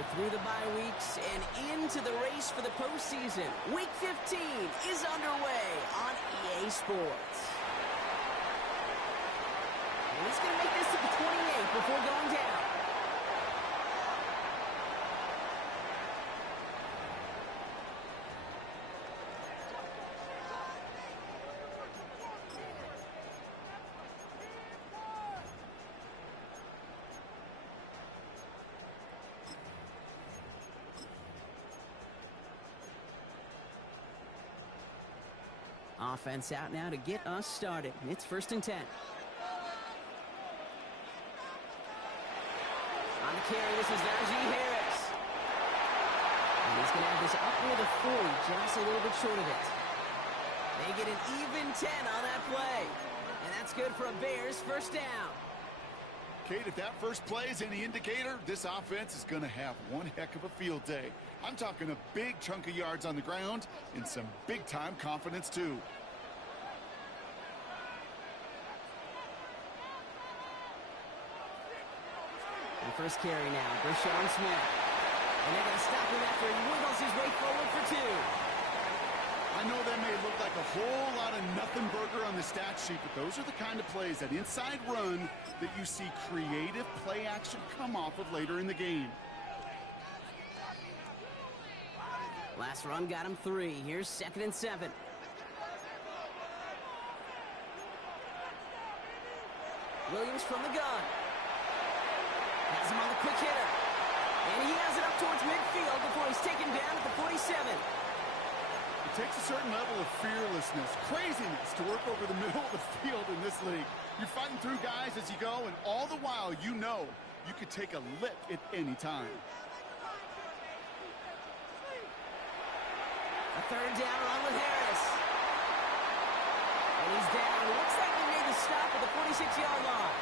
We're through the bye weeks and into the race for the postseason. Week 15 is underway on EA Sports. And he's going to make this to the 28 before going down. Offense out now to get us started. It's 1st and 10. On the carry, this is Nc2. And he's going to have this up near the 40, just a little bit short of it. They get an even 10 on that play. And that's good for a Bears first down. Kate, if that first play is any indicator, this offense is going to have one heck of a field day. I'm talking a big chunk of yards on the ground and some big-time confidence, too. And first carry now, Brashon Smith. And they're going to stop him after he wiggles his way forward for 2. I know that may look like a whole lot of nothing burger on the stat sheet, but those are the kind of plays, that inside run, that you see creative play action come off of later in the game. Last run got him 3. Here's 2nd and 7. Williams from the gun. Has him on the quick hitter. And he has it up towards midfield before he's taken down at the 47. It takes a certain level of fearlessness, craziness to work over the middle of the field in this league. You're fighting through guys as you go, and all the while you know you could take a lick at any time. A 3rd down run with Harris. And he's down. Looks like they made the stop at the 46-yard line.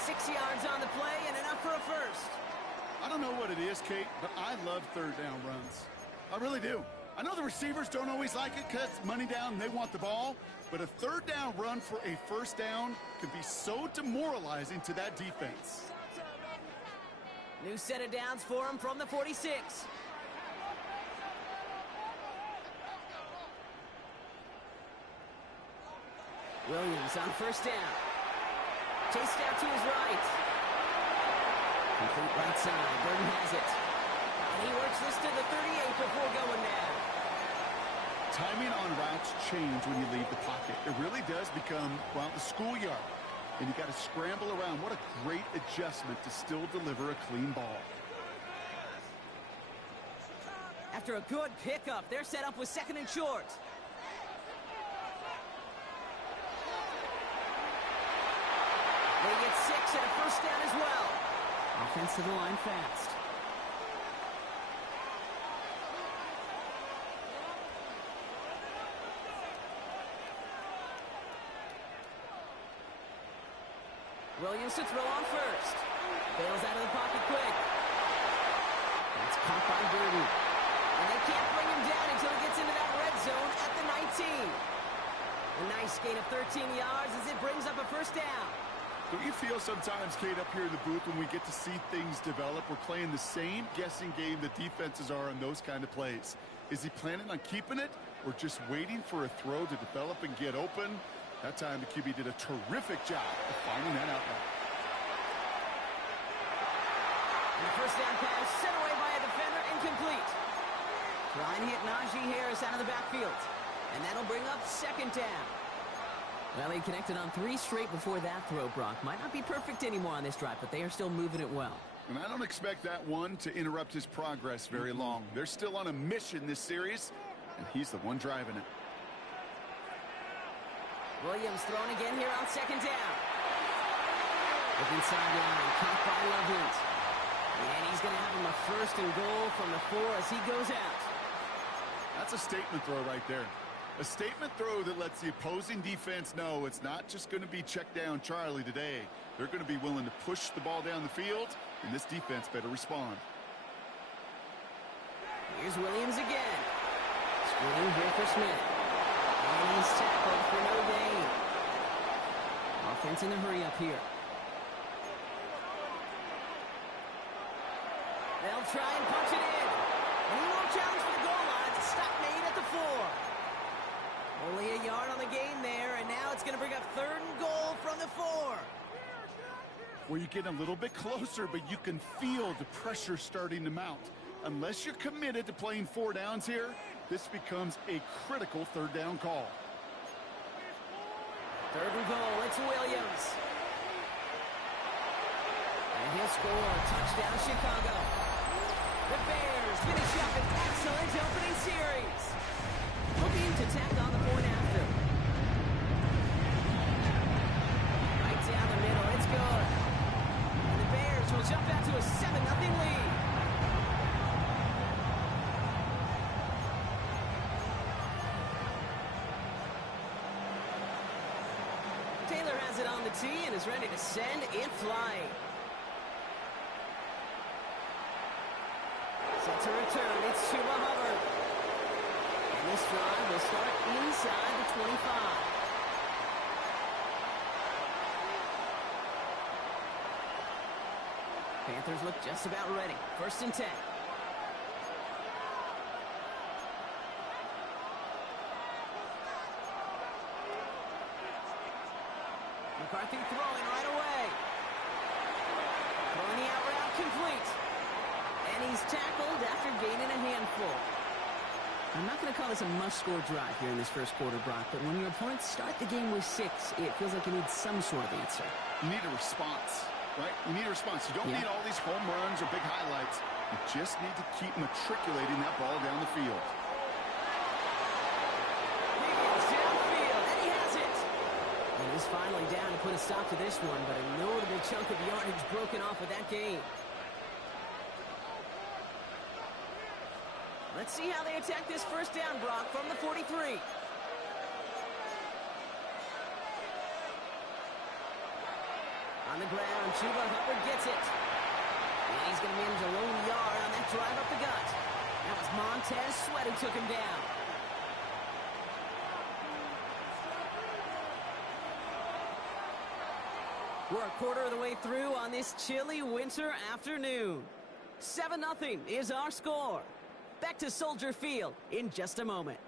6 yards on the play and enough for a first. I don't know what it is, Kate, but I love 3rd down runs. I really do. I know the receivers don't always like it because money down, they want the ball, but a 3rd down run for a first down can be so demoralizing to that defense. New set of downs for him from the 46. Williams on 1st down. Chased out to his right. Complete right side. Burton has it. And he works this to the 38 before going down. Timing on routes change when you leave the pocket. It really does become, well, the schoolyard. And you got to scramble around. What a great adjustment to still deliver a clean ball. After a good pickup, they're set up with 2nd and short. They get 6 and a first down as well. Offense to the line fast. Williams to throw on first. Bails out of the pocket quick. That's caught by Burton. And they can't bring him down until he gets into that red zone at the 19. A nice gain of 13 yards as it brings up a first down. Don't you feel sometimes, Kate, up here in the booth when we get to see things develop, we're playing the same guessing game the defenses are on those kind of plays? Is he planning on keeping it or just waiting for a throw to develop and get open? That time the QB did a terrific job of finding that outlet. And the first down pass sent away by a defender, incomplete. Trying to hit Nc2 out of the backfield. And that'll bring up 2nd down. Well, he connected on 3 straight before that throw, Brock. Might not be perfect anymore on this drive, but they are still moving it well. And I don't expect that one to interrupt his progress very long. They're still on a mission this series, and he's the one driving it. Williams thrown again here on 2nd down. Looking sideline, caught by Lovett. And he's going to have him a 1st and goal from the 4 as he goes out. That's a statement throw right there. A statement throw that lets the opposing defense know it's not just going to be check down Charlie today. They're going to be willing to push the ball down the field, and this defense better respond. Here's Williams again. Screen here for Smith. And he's tackled for no gain. Offense in a hurry up here. They'll They'll try and punch it in. And he won't challenge for the goal line. Stop made at the 4. Only a yard on the game there, and now it's going to bring up 3rd and goal from the 4. Well, you get a little bit closer, but you can feel the pressure starting to mount. Unless you're committed to playing 4 downs here, this becomes a critical 3rd down call. 3rd and goal, it's Williams. And he'll score. Touchdown, Chicago. The Bears finish up an excellent opening series. Looking to tack on the point after. Right down the middle, it's good. And the Bears will jump out to a 7-0 lead. Taylor has it on the tee and is ready to send it flying. Set to return, it's Chuba Hubbard. And this drive will start inside the 25. Panthers look just about ready. 1st and 10. McCarthy throwing right away. Throwing the out route complete. And he's tackled after gaining a handful. I'm not going to call this a must-score drive here in this first quarter, Brock, but when your opponents start the game with 6, it feels like you need some sort of answer. You need a response, right? You need a response. You don't need all these home runs or big highlights. You just need to keep matriculating that ball down the field. He's finally down to put a stop to this one, but a notable chunk of yardage broken off with that game. Let's see how they attack this 1st down, Brock, from the 43. On the ground, Chuba Hubbard gets it. And he's going to manage a lone yard on that drive up the gut. That was Montez Sweat who took him down. We're a quarter of the way through on this chilly winter afternoon. 7-0 is our score. Back to Soldier Field in just a moment.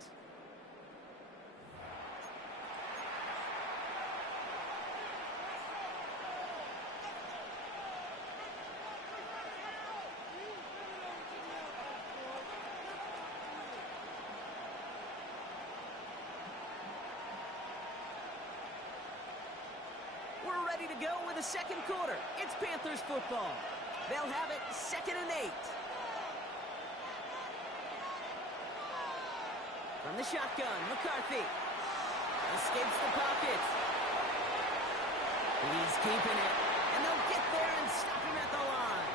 We're ready to go with the 2nd quarter. It's Panthers football. They'll have it 2nd and 8. From the shotgun, McCarthy escapes the pocket. He's keeping it, and they'll get there and stop him at the line.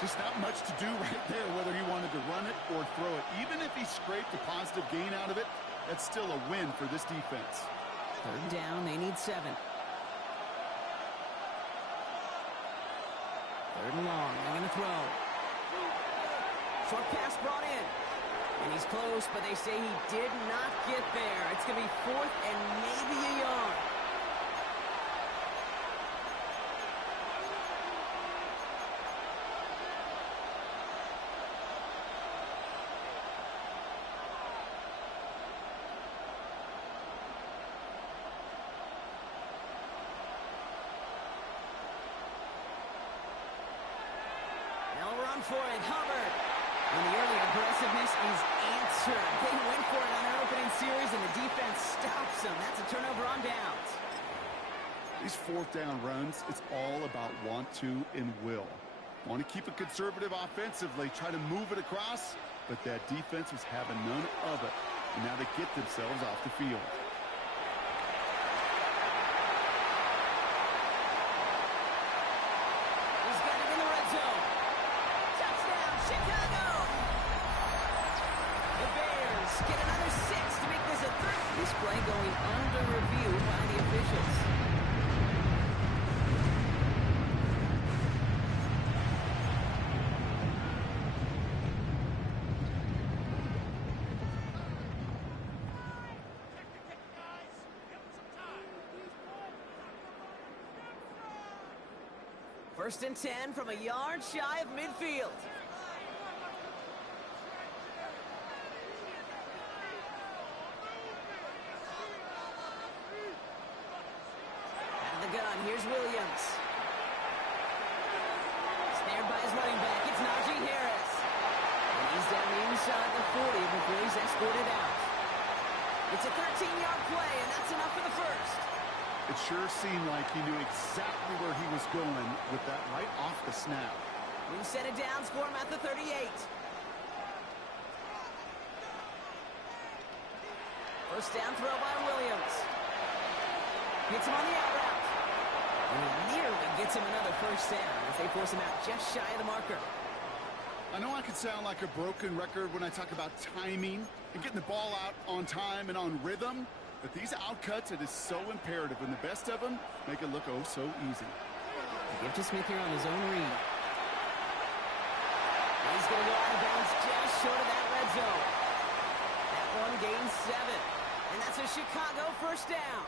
Just not much to do right there, whether he wanted to run it or throw it. Even if he scraped a positive gain out of it, that's still a win for this defense. 3rd down, they need 7. 3rd and long, they're going to throw. Short pass brought in. And he's close, but they say he did not get there. It's going to be 4th and maybe a yard. They'll run for it, Hubbard. And the early aggressiveness is answered. They went for it on their opening series, and the defense stops them. That's a turnover on downs. These 4th down runs, it's all about want to and will. Want to keep it conservative offensively, try to move it across, but that defense was having none of it. And now they get themselves off the field. He's got it in the red zone. Touchdown, Chicago! The Bears get another 6 to make this a 3rd. This play going under review by the officials. First and 10 from a yard shy of midfield. Out of the gun, here's Williams. Snared by his running back, it's Najee Harris. And he's down inside the 40 before he's escorted out. It's a 13-yard play, and that's enough for the first. It sure seemed like he knew exactly where he was going with that right off the snap. We set it down, score him at the 38. First down throw by Williams. Gets him on the out route. And he nearly gets him another first down as they force him out just shy of the marker. I know I can sound like a broken record when I talk about timing and getting the ball out on time and on rhythm, but these outcuts, it is so imperative, and the best of them make it look oh so easy. The give to Smith here on his own read. And he's going to go out of bounds just short of that red zone. That one gains 7, and that's a Chicago first down.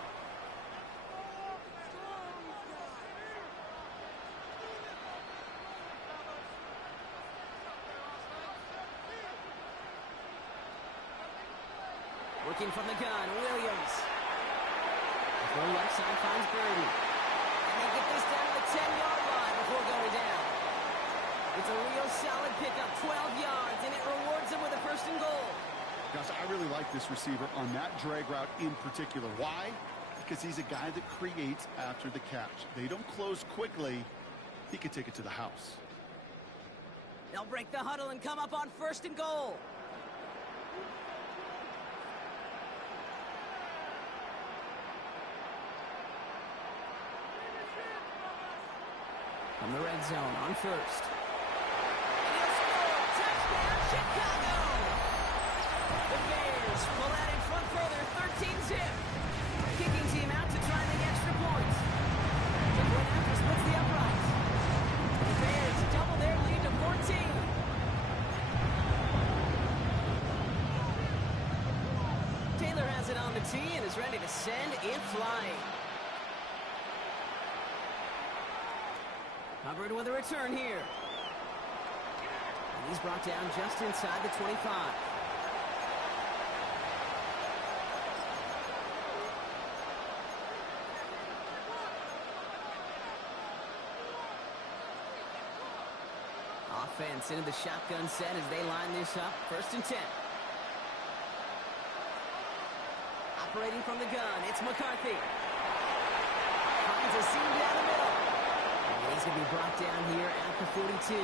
Working from the gun, Williams. Throw left side finds Birdie. And they get this down to the 10-yard line before going down. It's a real solid pickup, 12 yards, and it rewards them with a first and goal. Gosh, I really like this receiver on that drag route in particular. Why? Because he's a guy that creates after the catch. They don't close quickly. He could take it to the house. They'll break the huddle and come up on first and goal. From the red zone on first. And he'll score! Touchdown, Chicago! The Bears pull out in front further, 13-zip. Kicking team out to try and make extra points. The point after splits the uprights. The Bears double their lead to 14. Taylor has it on the tee and is ready to send it flying. Hubbard with a return here. And he's brought down just inside the 25. Offense into the shotgun set as they line this up. First and 10. Operating from the gun, it's McCarthy. Finds a seam down the middle. And he's going to be brought down here at the 42.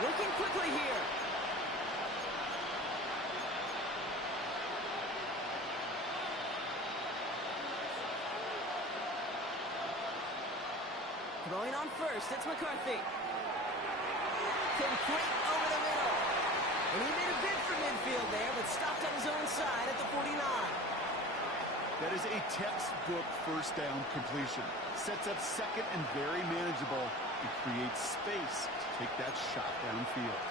Working quickly here. Throwing on first, it's McCarthy. Complete over the middle. And he made a bid for midfield there, but stopped on his own side at the 49. That is a textbook first down completion. Sets up second and very manageable and creates space to take that shot downfield.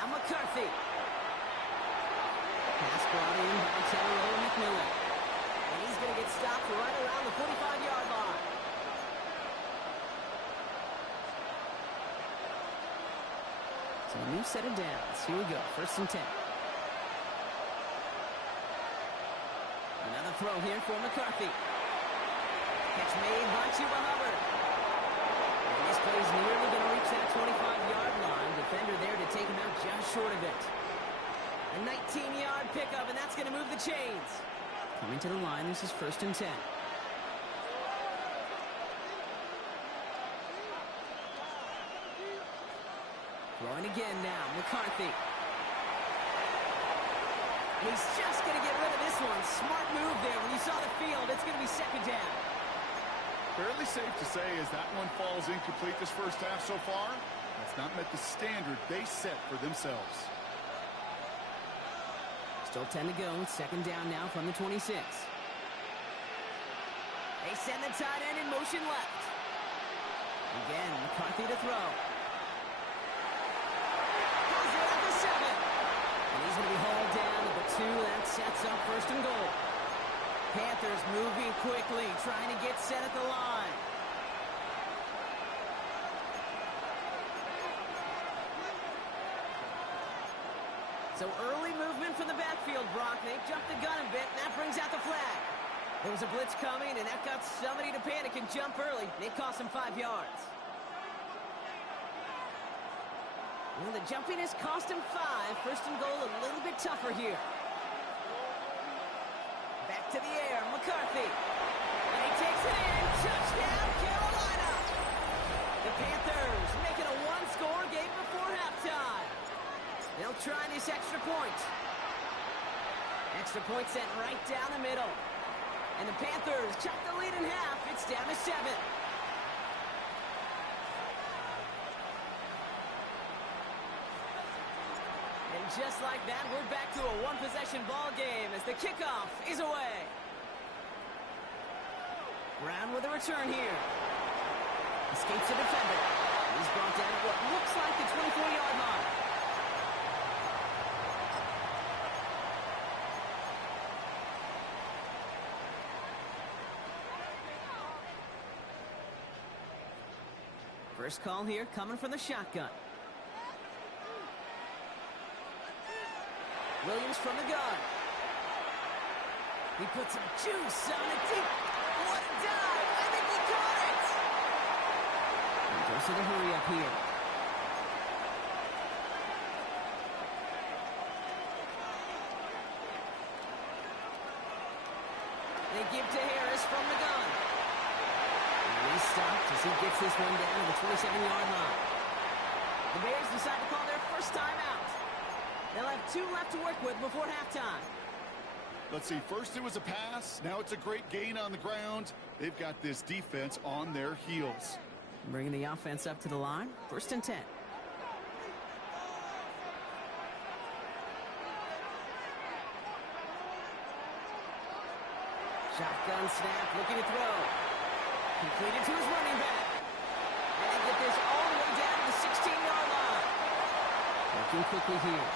Now McCarthy. Pass brought in by Taylor McMillan. And he's going to get stopped right around the 45-yard line. So a new set of downs. Here we go. First and 10. Another throw here for McCarthy. Catch made by Chuba Hubbard. And this play's nearly going to reach that 25-yard line. Defender there to take him out just short of it. A 19-yard pickup, and that's going to move the chains. Coming to the line, this is first and 10. Throwing again now, McCarthy. He's just going to get rid of this one. Smart move there. When you saw the field, it's going to be second down. Fairly safe to say as that one falls incomplete this first half so far, that's not met the standard they set for themselves. Still 10 to go. Second down now from the 26. They send the tight end in motion left. Again, McCarthy to throw. Has it at the 7. And he's going to be hauled down at the 2. That sets up first and goal. Panthers moving quickly, trying to get set at the line. So early movement from the backfield, Brock. They jumped the gun a bit, and that brings out the flag. There was a blitz coming, and that got somebody to panic and jump early. It cost them 5 yards. Well, the jumping has cost him 5. First and goal a little bit tougher here. Back to the air, McCarthy. And he takes it in. Touchdown, Carolina! The Panthers making a one-score game before halftime. They'll try this extra point. Extra point sent right down the middle. And the Panthers chop the lead in half. It's down to 7. And just like that, we're back to a one-possession ball game as the kickoff is away. Brown with a return here. Escapes the defender. He's brought down at what looks like the 24-yard line. First call here coming from the shotgun. Williams from the gun. He put some juice on it deep. What a dive! I think he caught it! He goes to the hurry up here. They give to Harris from the gun. And he's stopped as he gets this one down to the 27-yard line. The Bears decide to call their first time out. They'll have 2 left to work with before halftime. Let's see, first it was a pass, now it's a great gain on the ground. They've got this defense on their heels. Bringing the offense up to the line, 1st and 10. Shotgun snap, looking to throw. Completed to his running back. And they get this all the way down to the 16-yard line. Working quickly here.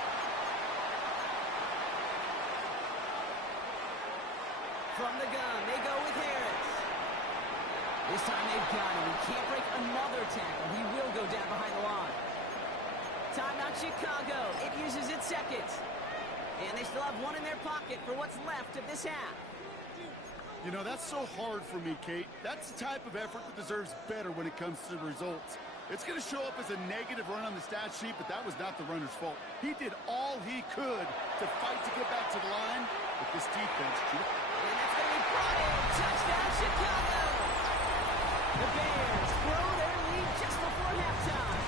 From the gun, they go with Harris. This time they've got him. He can't break another tackle. He will go down behind the line. Timeout Chicago. It uses its seconds. And they still have 1 in their pocket for what's left of this half. You know, that's so hard for me, Kate. That's the type of effort that deserves better when it comes to the results. It's going to show up as a negative run on the stat sheet, but that was not the runner's fault. He did all he could to fight to get back to the line, but this defense... And that's going to be brought in. Touchdown, Chicago! The Bears throw their lead just before halftime.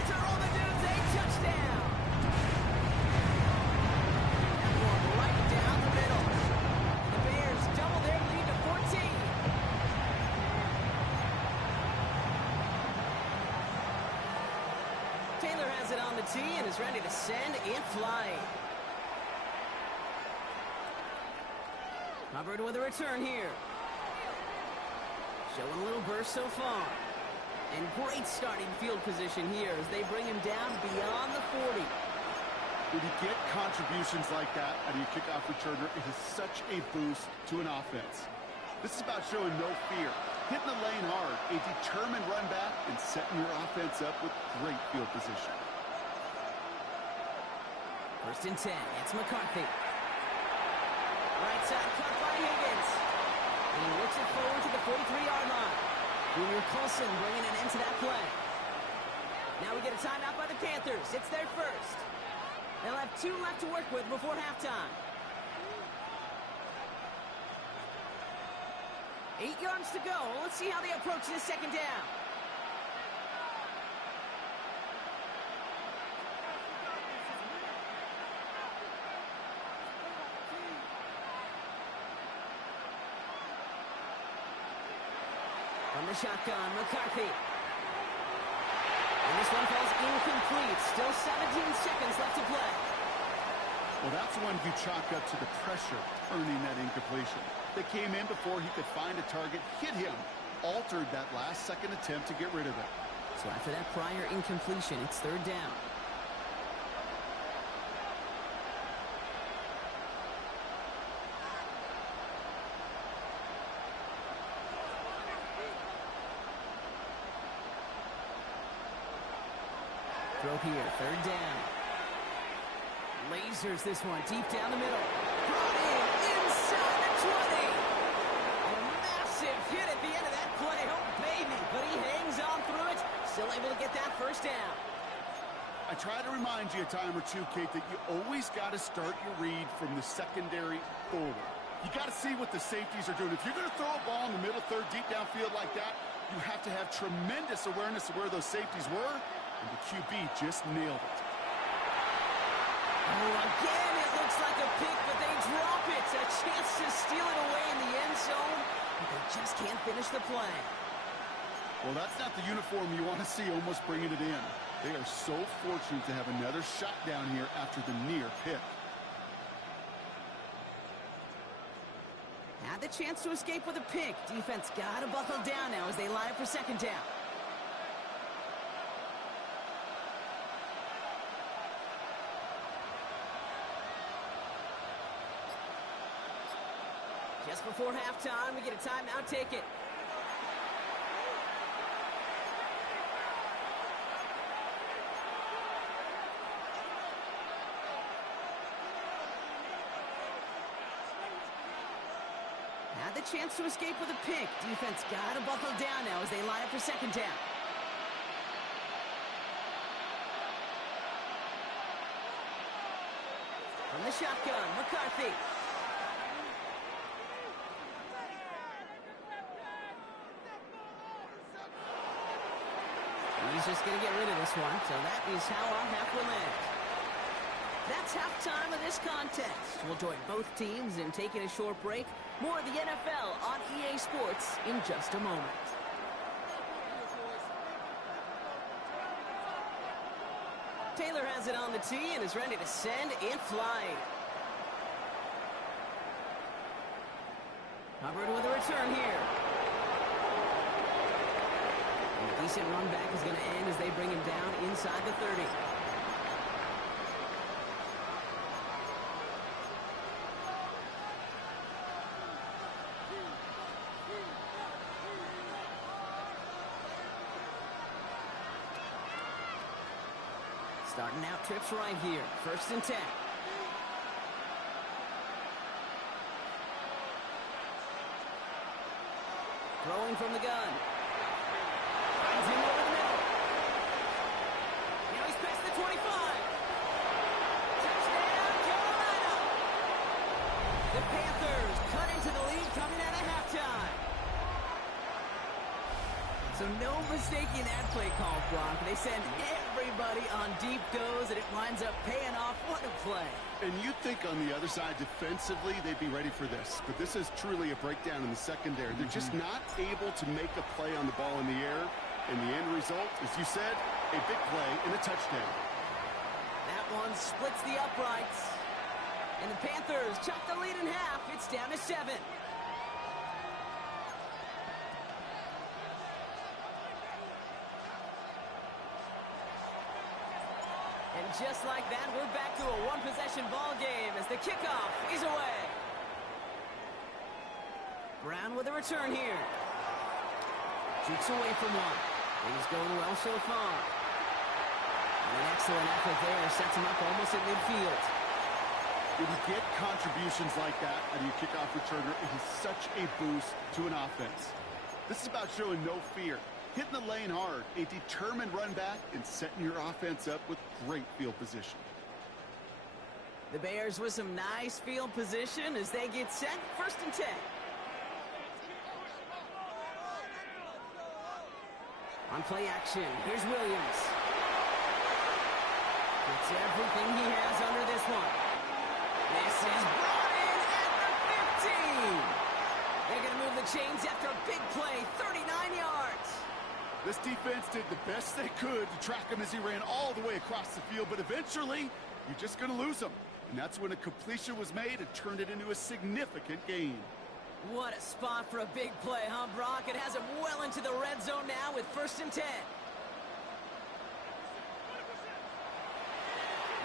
It's a roll the dudes, a touchdown! That one right down the middle. The Bears double their lead to 14. Taylor has it on the tee and is ready to send it flying. Hubbard with a return here. Showing a little burst so far. And great starting field position here as they bring him down beyond the 40. When you get contributions like that out of your kickoff returner, it is such a boost to an offense. This is about showing no fear, hitting the lane hard, a determined run back, and setting your offense up with great field position. 1st and 10. It's McCarthy. Right side cut by Higgins. And he works it forward to the 43-yard line. Junior Colson bringing an end to that play. Now we get a timeout by the Panthers. It's their first. They'll have 2 left to work with before halftime. 8 yards to go. Let's see how they approach this 2nd down. From the shotgun, McCarthy. And this one falls incomplete. Still 17 seconds left to play. Well, that's one you chalk up to the pressure earning that incompletion. They came in before he could find a target, hit him, altered that last-second attempt to get rid of it. So after that prior incompletion, it's 3rd down. throw here. Third down. Lasers this one deep down the middle. Brought in inside the 20. A massive hit at the end of that play. Oh, baby. But he hangs on through it. Still able to get that first down. I try to remind you a time or two, Kate, that you always got to start your read from the secondary forward. You got to see what the safeties are doing. If you're going to throw a ball in the middle third, deep downfield like that, you have to have tremendous awareness of where those safeties were, and the QB just nailed it. Oh, again, it looks like a pick, but they drop it. A chance to steal it away in the end zone, but they just can't finish the play. Well, that's not the uniform you want to see almost bringing it in. They are so fortunate to have another shot down here after the near pick. Had the chance to escape with a pick. Defense got to buckle down now as they line up for second down. Just before halftime, we get a timeout. Take it. Had the chance to escape with a pick. Defense got to buckle down now as they line up for second down. From the shotgun, McCarthy. He's just going to get rid of this one, so that is how our half will end. That's halftime of this contest. We'll join both teams in taking a short break. More of the NFL on EA Sports in just a moment. Taylor has it on the tee and is ready to send it flying. Hubbard with a return here. And a decent run back is going to end as they bring him down inside the 30. Starting out trips right here. 1st and 10. Throwing from the gun. Finds him over the middle. Now he's past the 25. Touchdown, Carolina. The Panthers cut into the lead coming out of halftime. So no mistaking that play call, Brock. They send everybody on deep goes, and it winds up paying off. What a play. And you'd think on the other side, defensively, they'd be ready for this. But this is truly a breakdown in the secondary. They're just not able to make a play on the ball in the air. And the end result, as you said, a big play and a touchdown. That one splits the uprights. And the Panthers chop the lead in half. It's down to 7. And just like that, we're back to a one-possession ball game as the kickoff is away. Brown with a return here. Shoots away from one. He's going well so far. And an excellent effort there sets him up almost at midfield. When you get contributions like that out of your kickoff returner, it is such a boost to an offense. This is about showing no fear. Hitting the lane hard, a determined run back, and setting your offense up with great field position. The Bears with some nice field position as they get set. 1st and 10. On play action, here's Williams. Gets everything he has under this one. This is brought in at the 15. They're going to move the chains after a big play, 39 yards. This defense did the best they could to track him as he ran all the way across the field, but eventually, you're just going to lose him. And that's when a completion was made and turned it into a significant gain. What a spot for a big play, huh, Brock? It has him well into the red zone now with 1st and 10.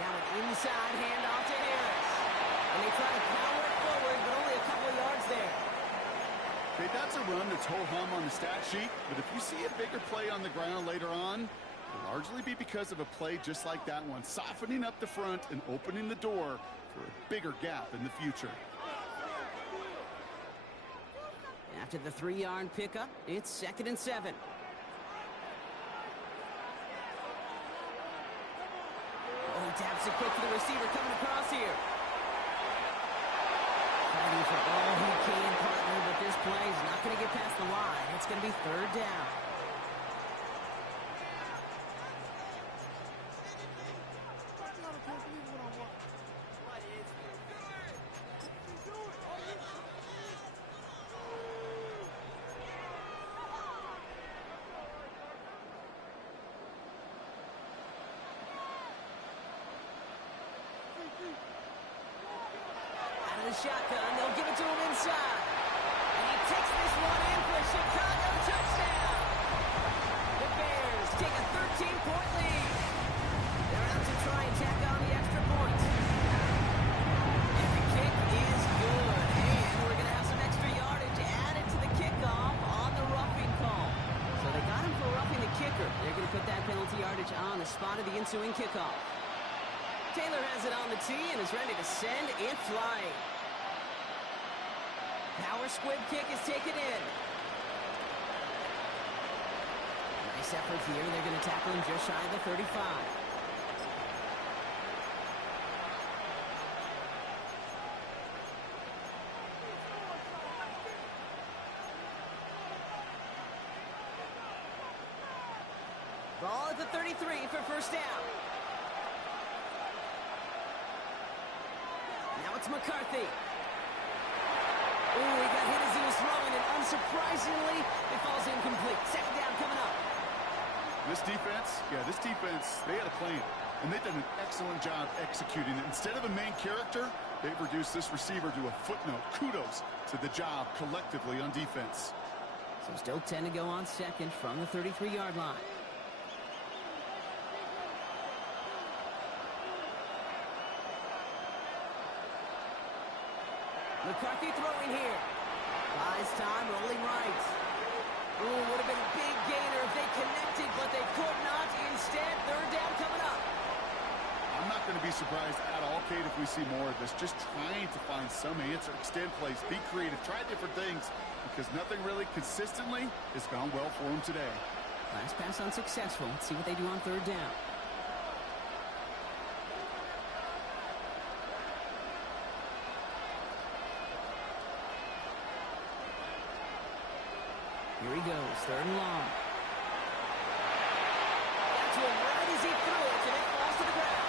Now an inside handoff to Harris. And they try to power it forward, but only a couple of yards there. Okay, that's a run that's ho-hum on the stat sheet, but if you see a bigger play on the ground later on, Largely be because of a play just like that one, softening up the front and opening the door for a bigger gap in the future. After the 3-yard pickup, it's 2nd and 7. Oh, he taps it quick for the receiver coming across here. Fighting for all he can, partner, but this play is not going to get past the line. It's going to be 3rd down. Shotgun, they'll give it to him inside. And he takes this one in for a Chicago touchdown. The Bears take a 13-point lead. They're out to try and tack on the extra point. And the kick is good. And we're going to have some extra yardage added to the kickoff on the roughing call. So they got him for roughing the kicker. They're going to put that penalty yardage on the spot of the ensuing kickoff. Taylor has it on the tee and is ready to send it flying. Power squib kick is taken in. Nice effort here. They're going to tackle him just shy of the 35. Ball at the 33 for 1st down. Now it's McCarthy. Ooh, he got hit as he was throwing, and unsurprisingly, it falls incomplete. 2nd down coming up. This defense, they had a plan, and they've done an excellent job executing it. Instead of a main character, they've reduced this receiver to a footnote. Kudos to the job collectively on defense. So still 10 to go on 2nd from the 33-yard line. McCarthy throwing here. Buys time, rolling right. Ooh, would have been a big gainer if they connected, but they could not. Instead, 3rd down coming up. I'm not going to be surprised at all, Kate, if we see more of this. Just trying to find some answer, extend plays, be creative, try different things, because nothing really consistently has gone well for them today. Last pass unsuccessful. Let's see what they do on 3rd down. Here he goes, 3rd and long. Got to him right as he threw it, and it falls to the ground.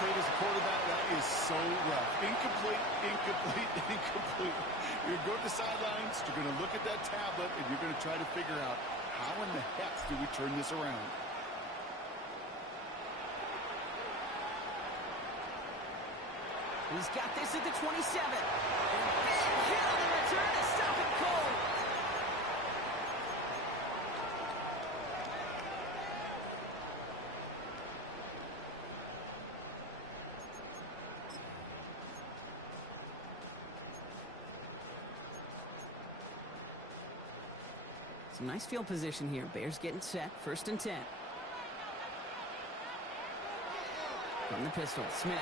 Kate, as a quarterback, that is so rough. Incomplete. You're going to the sidelines, you're going to look at that tablet, and you're going to try to figure out, how in the heck do we turn this around? He's got this at the 27. And a big hit on the return to stop it cold. Some nice field position here. Bears getting set. 1st and 10. From the pistol, Smith.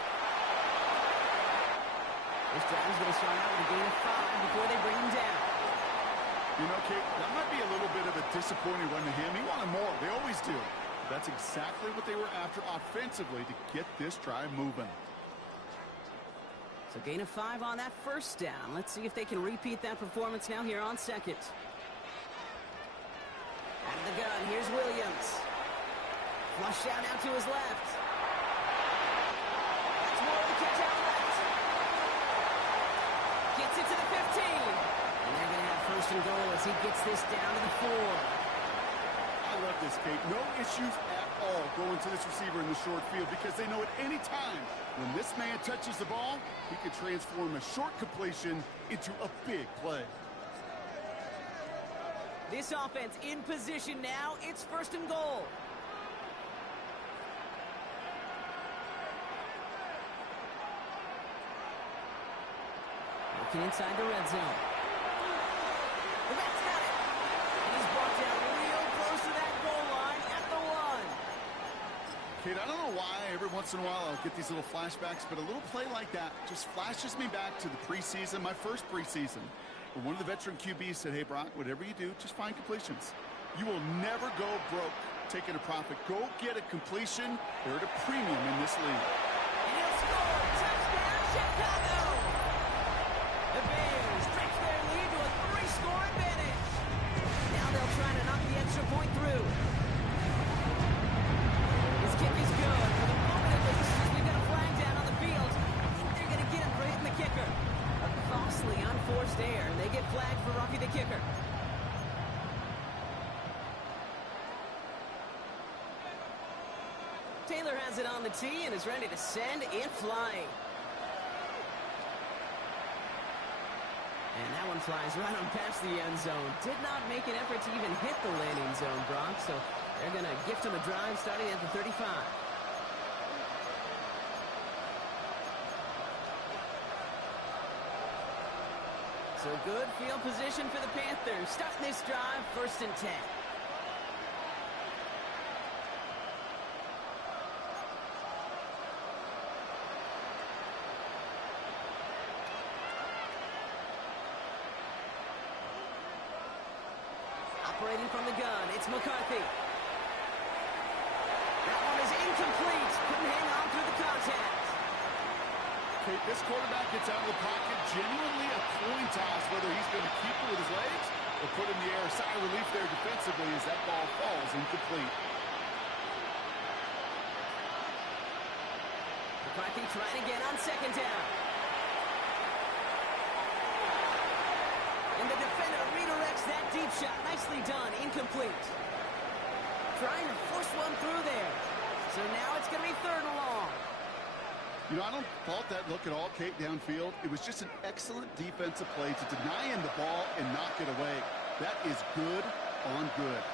This drive is going to start out with a gain of 5 before they bring him down. You know, Kate, that might be a little bit of a disappointing run to him. He wanted more. They always do. But that's exactly what they were after offensively to get this drive moving. So gain of 5 on that 1st down. Let's see if they can repeat that performance now here on 2nd. Out of the gun, here's Williams. Flush out now to his left. That's more of the catch out left. Gets it to the 15. And they're going to have 1st and goal as he gets this down to the 4. I love this, Kate. No issues at all going to this receiver in the short field because they know at any time when this man touches the ball, he can transform a short completion into a big play. This offense in position now. It's 1st and goal. Looking inside the red zone. The Reds got it. And he's brought down real close to that goal line at the 1. Kate, I don't know why every once in a while I'll get these little flashbacks, but a little play like that just flashes me back to the preseason, my first preseason, where one of the veteran QBs said, hey, Brock, whatever you do, just find completions. You will never go broke taking a profit. Go get a completion. They're at a premium in this league. And he'll score. Touchdown, Chicago! The Bears stretch their lead to a 3-score advantage. Now they'll try to knock the extra point through. This kick is good. For the moment at least, we've got a flag down on the field. I think they're going to get him for hitting the kicker. A costly unforced error, and they get flagged for roughing the kicker. Taylor has it on the tee and is ready to send it flying. And that one flies right on past the end zone. Did not make an effort to even hit the landing zone, Brock, so they're going to gift him a drive starting at the 35. So good field position for the Panthers. Starting this drive, 1st and 10. Operating from the gun, it's McCarthy. That one is incomplete. Couldn't hang on through the contact. Okay, this quarterback gets out of the pocket, genuinely a coin toss, whether he's going to keep it with his legs or put it in the air. Sigh of relief there defensively as that ball falls incomplete. McCarthy trying again on 2nd down. And the defender redirects that deep shot. Nicely done. Incomplete. Trying to force one through there. So now it's going to be 3rd and long. You know, I don't fault that look at all, Kate, downfield. It was just an excellent defensive play to deny him the ball and knock it away. That is good on good.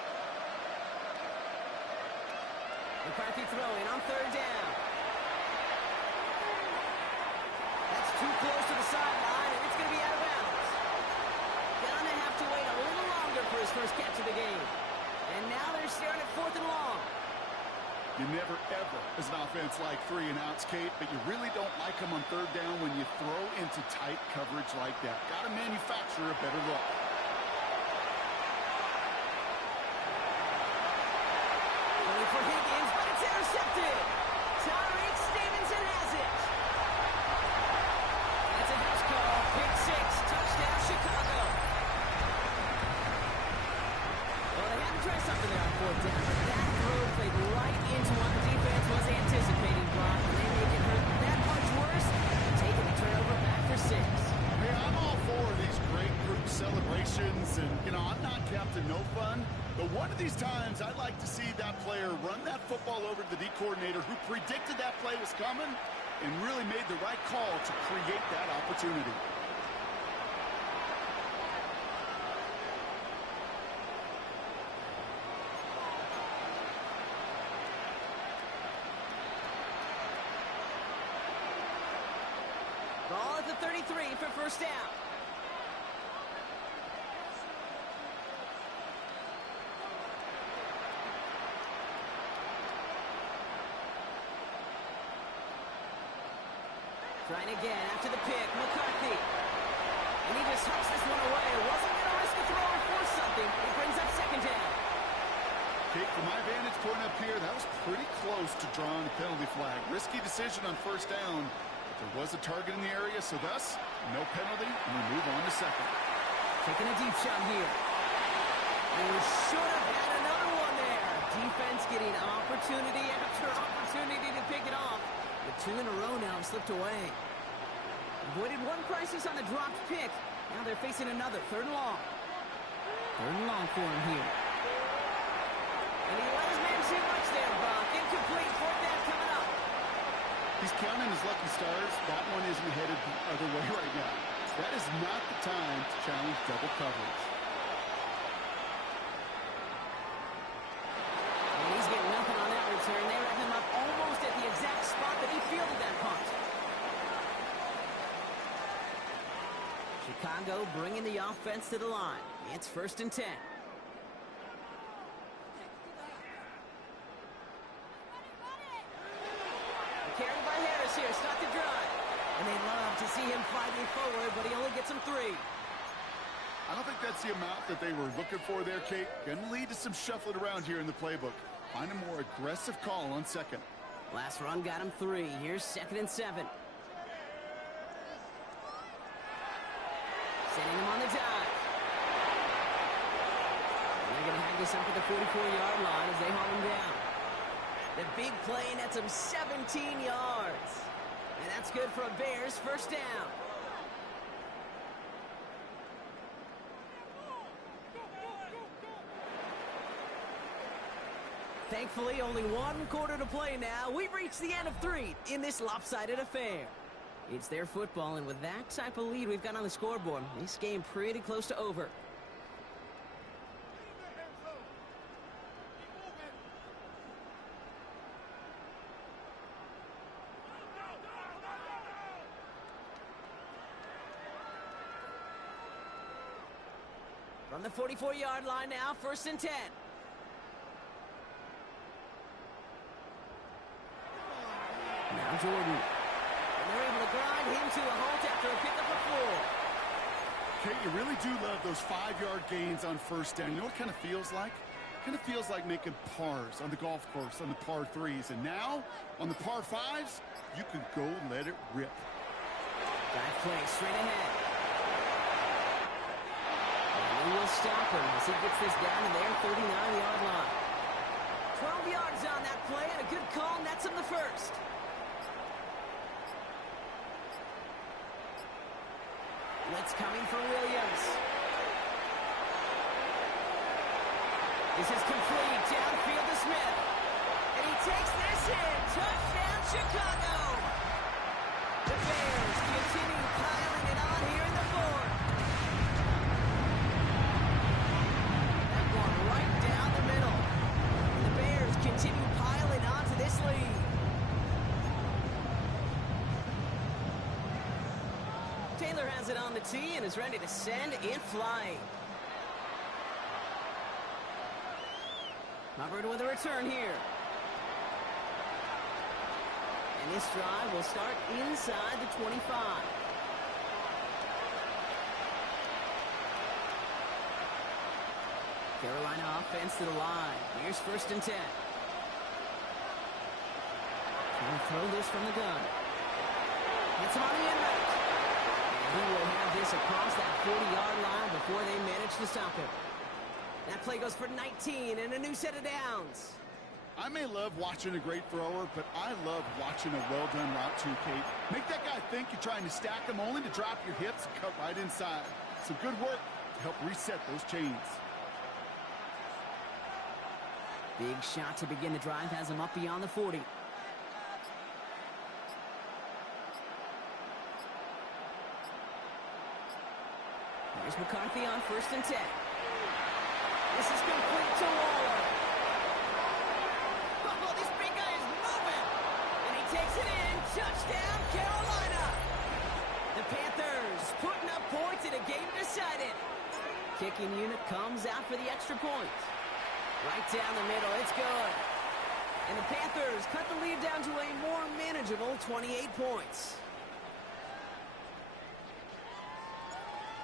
McCarthy throwing on 3rd down. That's too close to the sideline, and it's going to be out of bounds. Gonna have to wait a little longer for his first catch of the game. And now they're staring at 4th and long. You never, ever, as an offense, like 3 and outs, Kate, but you really don't like them on 3rd down when you throw into tight coverage like that. Got to manufacture a better look. Going for Higgins, but it's intercepted. Tyreek Stevenson has it. That's a house call. Pick 6. Touchdown, Chicago. Well, they had to try something there on 4th down, but that throw played right into what the defense was anticipating, Brock. And they make it hurt that much worse, taking the turnover back for 6. Hey, I'm all for these great group celebrations, and, you know, I'm not Captain No Fun, but one of these times I'd like to see that player run that football over to the D coordinator who predicted that play was coming and really made the right call to create that opportunity. Ball at the 33 for 1st down. Trying again after the pick, McCarthy. And he just hucks this one away. Wasn't going to risk a throw or force something. He brings up 2nd down. Kate, from my vantage point up here, that was pretty close to drawing a penalty flag. Risky decision on 1st down. There was a target in the area, so thus, no penalty, and we move on to 2nd. Taking a deep shot here. And we should have had another one there. Defense getting opportunity after opportunity to pick it off. The 2 in a row now have slipped away. Avoided one crisis on the dropped pick. Now they're facing another. 3rd and long. 3rd and long for him here. And he let his man too much there, Brock. Incomplete. 4th down coming up. He's counting his lucky stars. That one isn't headed the other way right now. That is not the time to challenge double coverage. And he's getting nothing on that return. They wrap him up almost at the exact spot that he fielded that punt. Chicago bringing the offense to the line. It's 1st and 10. start the drive. And they love to see him fighting forward, but he only gets them 3. I don't think that's the amount that they were looking for there, Kate. Going to lead to some shuffling around here in the playbook. Find a more aggressive call on second. Last run got him 3. Here's 2nd and 7. Setting him on the dive. And they're going to have this up at the 44-yard line as they haul him down. The big play nets him 17 yards. And that's good for a Bears first down. Thankfully, only 1 quarter to play now. We've reached the end of 3 in this lopsided affair. It's their football, and with that type of lead we've got on the scoreboard, this game pretty close to over. From the 44-yard line now, 1st and 10. Now Jordan. And they're able to grind him to a halt after a pickup of 4. Kate, you really do love those 5-yard gains on first down. You know what kind of feels like? Kind of feels like making pars on the golf course on the par 3s. And now, on the par 5s, you can go let it rip. Back play straight ahead. And we will stop him as he gets this down to their 39-yard line. 12 yards on that play, and a good call nets him the first. Blitz coming for Williams. This is complete. Downfield to Smith. And he takes this in. Touchdown, Chicago. The Bears continue piling it on here in the 4th. That one right down the middle. And the Bears continue piling on to this lead. Taylor has it on the tee and is ready to send it flying. Hubbard with a return here. And this drive will start inside the 25. Carolina offense to the line. Here's 1st and 10. Trying to throw this from the gun. Gets him on the end route. He will have this across that 40-yard line before they manage to stop him. That play goes for 19 and a new set of downs. I may love watching a great thrower, but I love watching a well-done route too, Kate. Make that guy think you're trying to stack him only to drop your hips and cut right inside. Some good work to help reset those chains. Big shot to begin the drive has him up beyond the 40. Here's McCarthy on 1st and 10. This is complete to Waller. Oh, this big guy is moving. And he takes it in. Touchdown, Carolina. The Panthers putting up points in a game decided. Kicking unit comes out for the extra point. Right down the middle. It's good. And the Panthers cut the lead down to a more manageable 28 points.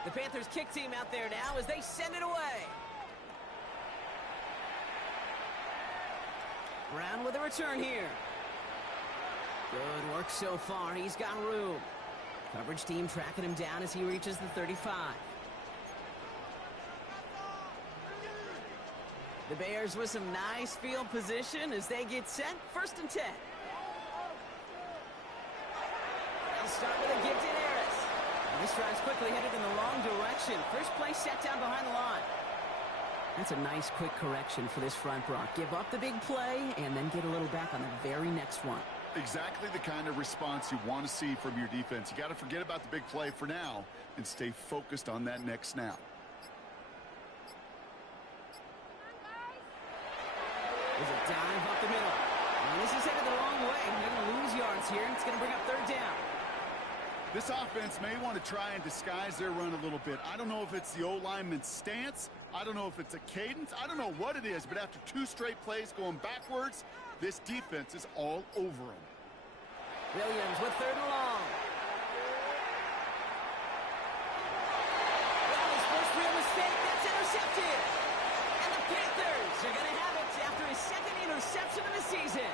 The Panthers kick team out there now as they send it away. Brown with a return here. Good work so far. He's got room. Coverage team tracking him down as he reaches the 35. The Bears with some nice field position as they get set. 1st and 10. They'll start with a gift to Harris. And this drive's quickly headed in the wrong direction. First play set down behind the line. That's a nice quick correction for this front block. Give up the big play and then get a little back on the very next one. Exactly the kind of response you want to see from your defense. You got to forget about the big play for now and stay focused on that next snap. There's a dive up the middle. And this is headed the wrong way. They're going to lose yards here. It's going to bring up 3rd down. This offense may want to try and disguise their run a little bit. I don't know if it's the O-lineman's stance. I don't know if it's a cadence. I don't know what it is, but after 2 straight plays going backwards, this defense is all over them. Williams with third and long. Well, his first real mistake, that's intercepted. And the Panthers are going to have it after his second interception of the season.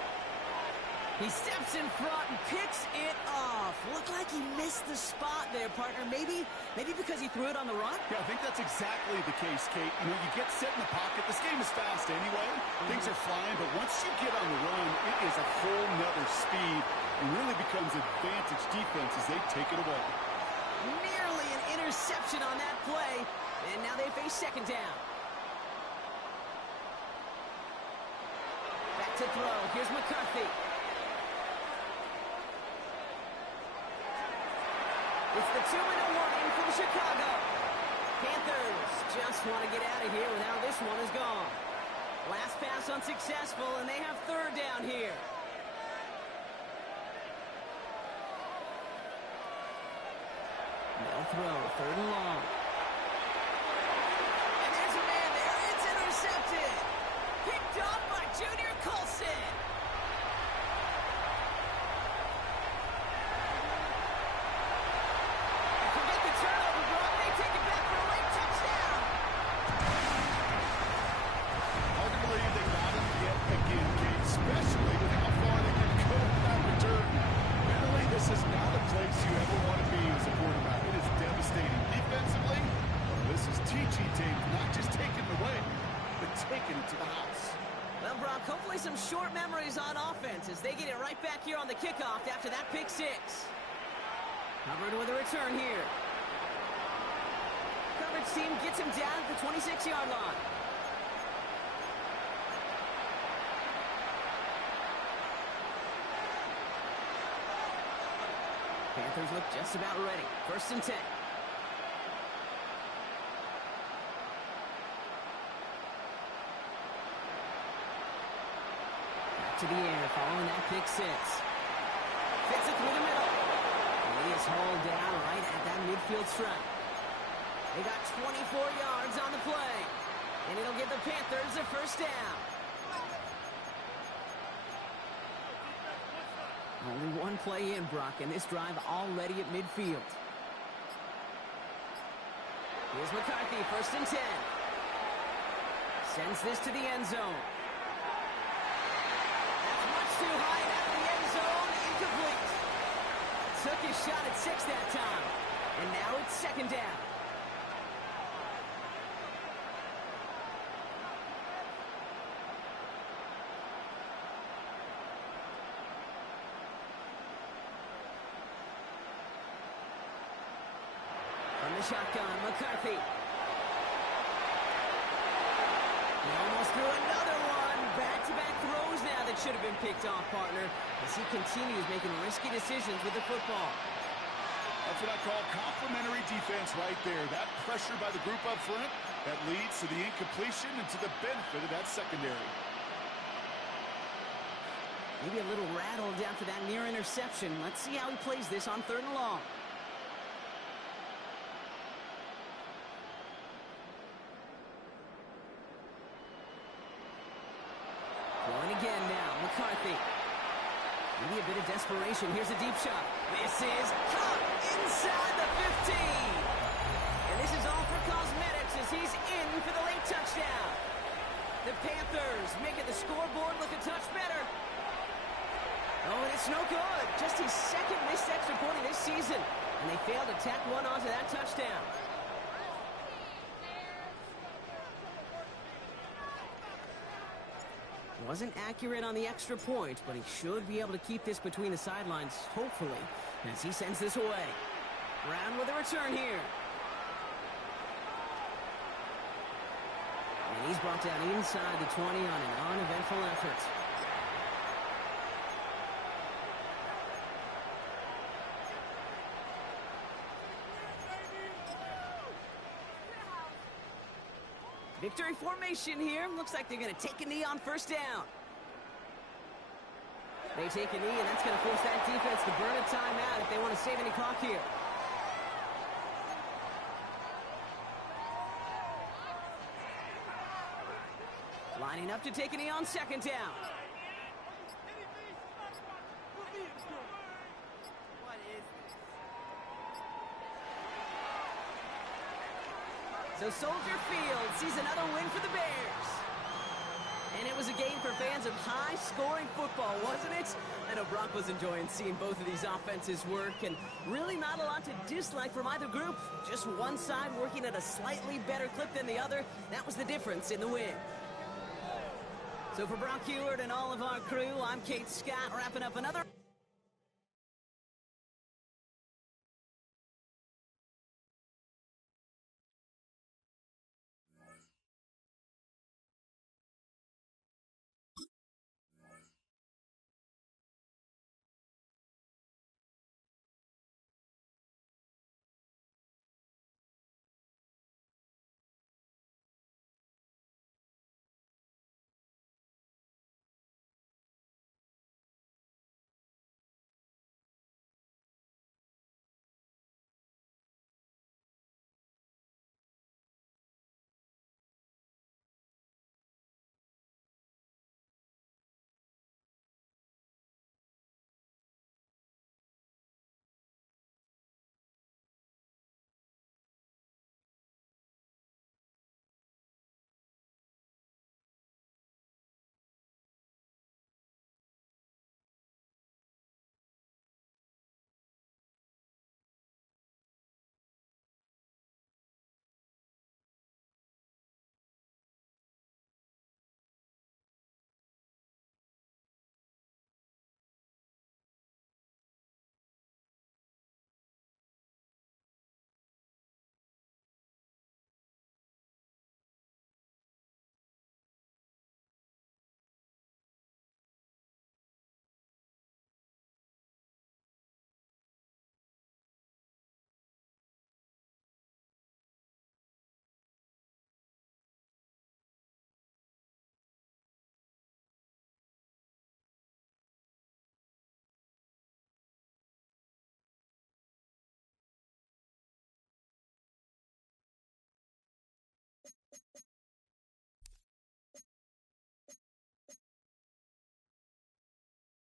He steps in front and picks it off. Looked like he missed the spot there, partner. Maybe because he threw it on the run? Yeah, I think that's exactly the case, Kate. You know, you get set in the pocket. This game is fast anyway. Things are flying, but once you get on the run, it is a whole nother speed and really becomes advantage defense as they take it away. Nearly an interception on that play, and now they face second down. Back to throw. Here's McCarthy. It's the 2-minute warning from Chicago. Panthers just want to get out of here with how this one is gone. Last pass unsuccessful, and they have third down here. They'll throw, third and long. And there's a man there. It's intercepted. Picked off by Junior Colson. Hopefully some short memories on offense as they get it right back here on the kickoff after that pick six. Hubbard with a return here. Coverage team gets him down at the 26-yard line. Panthers look just about ready. First and 10. To the air, following that pick six. Fits it through the middle. And he is hauled down right at that midfield stripe. They got 24 yards on the play. And it'll give the Panthers a first down. Only one play in, Brock, and this drive already at midfield. Here's McCarthy, first and 10. Sends this to the end zone. Too high out of the end zone, incomplete. Took his shot at 6 that time. And now it's second down. From the shotgun, McCarthy. He almost threw another one. Back-to-back throws now that should have been picked off, partner, as he continues making risky decisions with the football. That's what I call complimentary defense right there. That pressure by the group up front, that leads to the incompletion and to the benefit of that secondary. Maybe a little rattled after that near interception. Let's see how he plays this on third and long. Again now, McCarthy. Maybe a bit of desperation. Here's a deep shot. This is caught inside the 15. And this is all for cosmetics as he's in for the late touchdown. The Panthers making the scoreboard look a touch better. Oh, and it's no good. Just his second missed extra point of this season. And they failed to tack one onto that touchdown. Wasn't accurate on the extra point, but he should be able to keep this between the sidelines, hopefully, as he sends this away. Brown with a return here. And he's brought down inside the 20 on an uneventful effort. Victory formation here. Looks like they're going to take a knee on first down. They take a knee, and that's going to force that defense to burn a timeout if they want to save any clock here. Lining up to take a knee on second down. So Soldier Field sees another win for the Bears. And it was a game for fans of high-scoring football, wasn't it? I know Brock was enjoying seeing both of these offenses work, and really not a lot to dislike from either group. Just one side working at a slightly better clip than the other. That was the difference in the win. So for Brock Heward and all of our crew, I'm Kate Scott, wrapping up another